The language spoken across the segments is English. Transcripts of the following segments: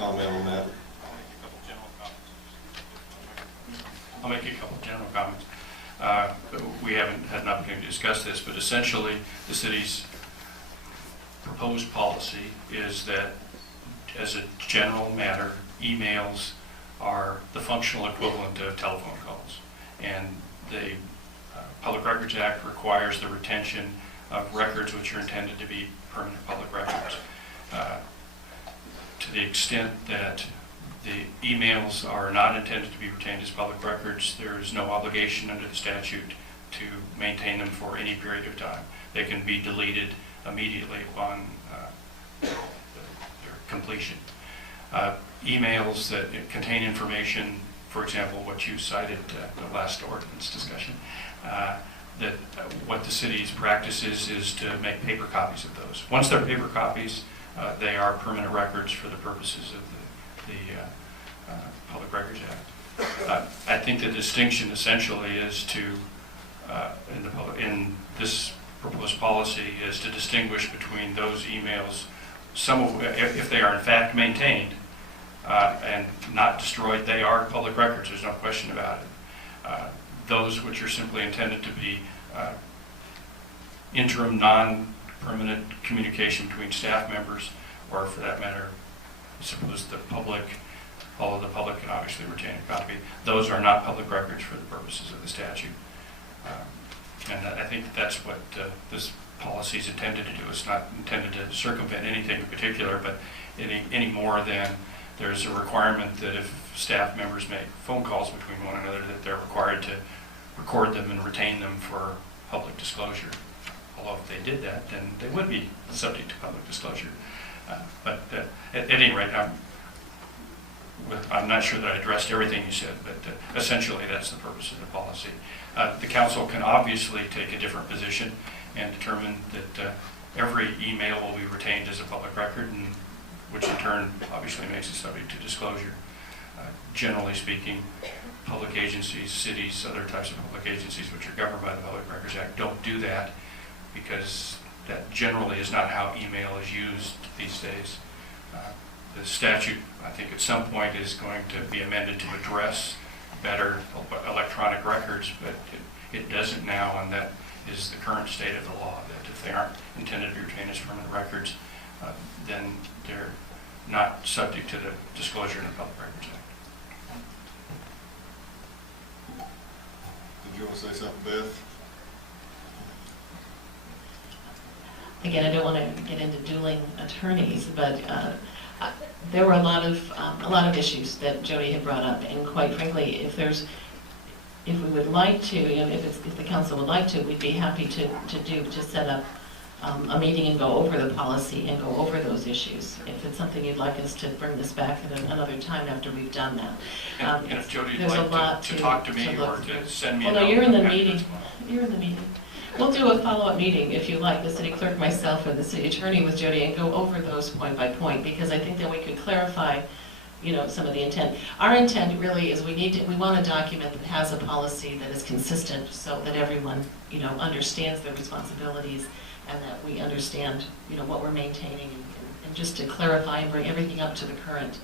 comment on that? I'll make a couple of general comments. We haven't had an opportunity to discuss this, but essentially the city's proposed policy is that, as a general matter, emails are the functional equivalent of telephone calls. And the Public Records Act requires the retention of records which are intended to be permanent public records. To the extent that the emails are not intended to be retained as public records, there is no obligation under the statute to maintain them for any period of time. They can be deleted immediately upon their completion. Emails that contain information, for example, what you cited the last ordinance discussion, that what the city's practice is to make paper copies of those. Once they're paper copies, they are permanent records for the purposes of the Public Records Act. I think the distinction essentially is to, in this proposed policy, is to distinguish between those emails, some of, if they are in fact maintained and not destroyed, they are public records, there's no question about it. Those which are simply intended to be interim, non-permanent communication between staff members, or for that matter, I suppose the public, although the public can obviously retain a copy, those are not public records for the purposes of the statute. And I think that's what this policy is intended to do. It's not intended to circumvent anything in particular, but any more than there's a requirement that if staff members make phone calls between one another, that they're required to record them and retain them for public disclosure. Although if they did that, then they would be subject to public disclosure. But at any rate, I'm not sure that I addressed everything you said, but essentially that's the purpose of the policy. The council can obviously take a different position and determine that every email will be retained as a public record, and which in turn obviously makes it subject to disclosure. Generally speaking, public agencies, cities, other types of public agencies which are governed by the Public Records Act don't do that, because that generally is not how email is used these days. The statute, I think at some point, is going to be amended to address better electronic records, but it doesn't now, and that is the current state of the law, that if they aren't intended to be retained as permanent records, then they're not subject to the disclosure in the Public Records Act. Did you want to say something, Beth? Again, I don't want to get into dueling attorneys, but there were a lot of issues that Jody had brought up, and quite frankly, if we would like to, if the council would like to, we'd be happy to set up a meeting and go over the policy and go over those issues. If it's something you'd like us to bring this back at another time after we've done that. And if Jody would like to talk to me or to send me a note. Well, no, you're in the meeting. You're in the meeting. We'll do a follow-up meeting, if you like, the city clerk, myself, and the city attorney with Jody, and go over those point by point, because I think that we could clarify, some of the intent. Our intent really is we want a document that has a policy that is consistent, so that everyone, understands their responsibilities, and that we understand, what we're maintaining, and just to clarify and bring everything up to the current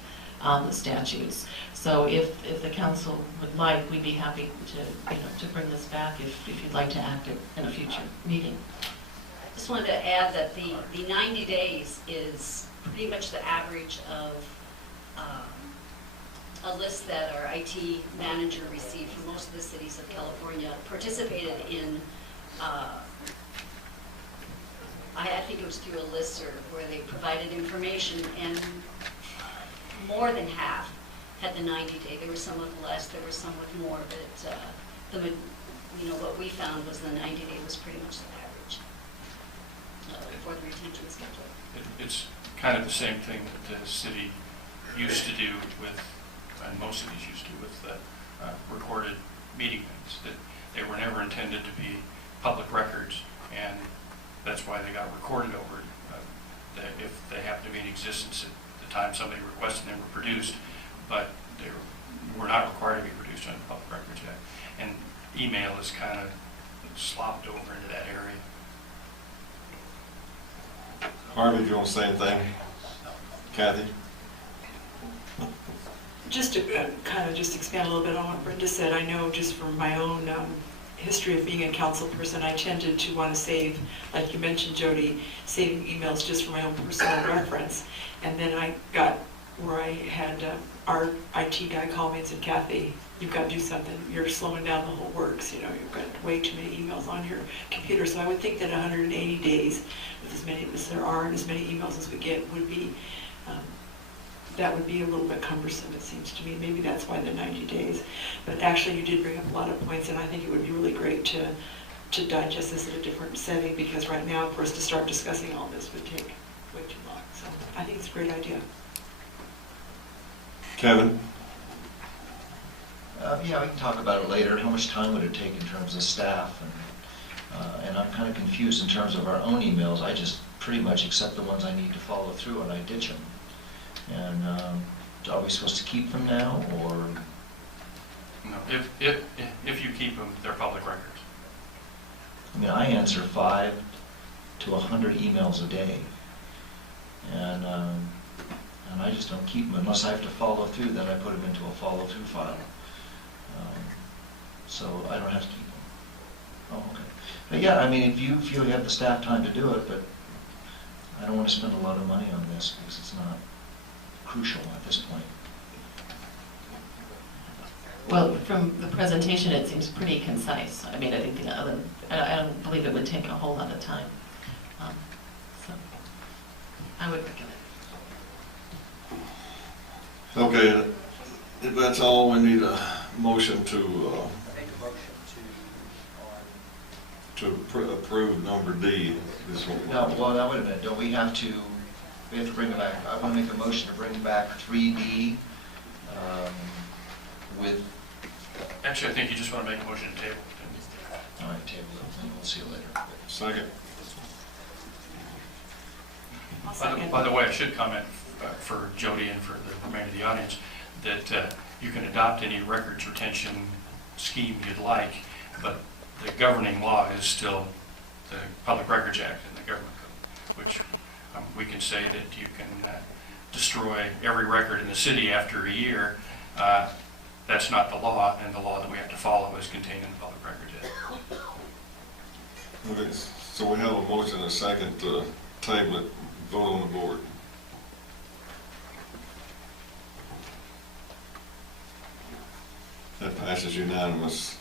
statutes. So if the council would like, we'd be happy to bring this back if you'd like to act it in a future meeting. I just wanted to add that the 90 days is pretty much the average of a list that our IT manager received from most of the cities of California, participated in, I think it was through a listserv where they provided information, and more than half had the 90-day. There were some with less, there were some with more, but what we found was the 90-day was pretty much the average for the retention schedule. It's kind of the same thing that the city used to do with, and most cities used to, with recorded meeting minutes, that they were never intended to be public records, and that's why they got recorded over. That if they happened to be in existence at the time somebody requested them were produced, but they were not required to be produced under the Public Records Act. And email is kind of slopped over into that area. Harvey, do you want to say anything? Kathy? Just to kind of just expand a little bit on what Brenda said, I know just from my own history of being a council person, I tended to want to save, like you mentioned, Jody, saving emails just for my own personal reference. And then I got where I had our IT guy call me and said, Kathy, you've got to do something. You're slowing down the whole works. You know, you've got way too many emails on your computer. So I would think that 180 days, with as many as there are and as many emails as we get, would be that would be a little bit cumbersome, it seems to me. Maybe that's why the 90 days. But actually, you did bring up a lot of points, and I think it would be really great to digest this in a different setting, because right now, for us to start discussing all this would take way too long. So I think it's a great idea. Kevin? Yeah, we can talk about it later. How much time would it take in terms of staff? And I'm kind of confused in terms of our own emails. I just pretty much accept the ones I need to follow through, and I ditch them. And are we supposed to keep them now, or? No, if you keep them, they're public records. I mean, I answer 5 to 100 emails a day, and I just don't keep them unless I have to follow through. Then I put them into a follow-through file, so I don't have to keep them. Oh, okay. But yeah, I mean, if you feel you have the staff time to do it, but I don't want to spend a lot of money on this because it's not crucial at this point. Well, from the presentation, it seems pretty concise. I mean, I think the other, I don't believe it would take a whole lot of time. So I would recommend. Okay, if that's all, we need a motion to approve number D. This one. No, well, now wait a minute. Don't we have to bring it back? I want to make a motion to bring back 3D with. Actually, I think you just want to make a motion to table. All right, table it, and we'll see you later. Second. I'll second. By the way, I should comment for Jody and for the remainder of the audience that you can adopt any records retention scheme you'd like, but the governing law is still the Public Records Act and the Government Code, which we can say that you can destroy every record in the city after a year. That's not the law, and the law that we have to follow is contained in the Public Records Act. Okay, so we have a motion and a second to table it, vote on the board. That passes unanimous.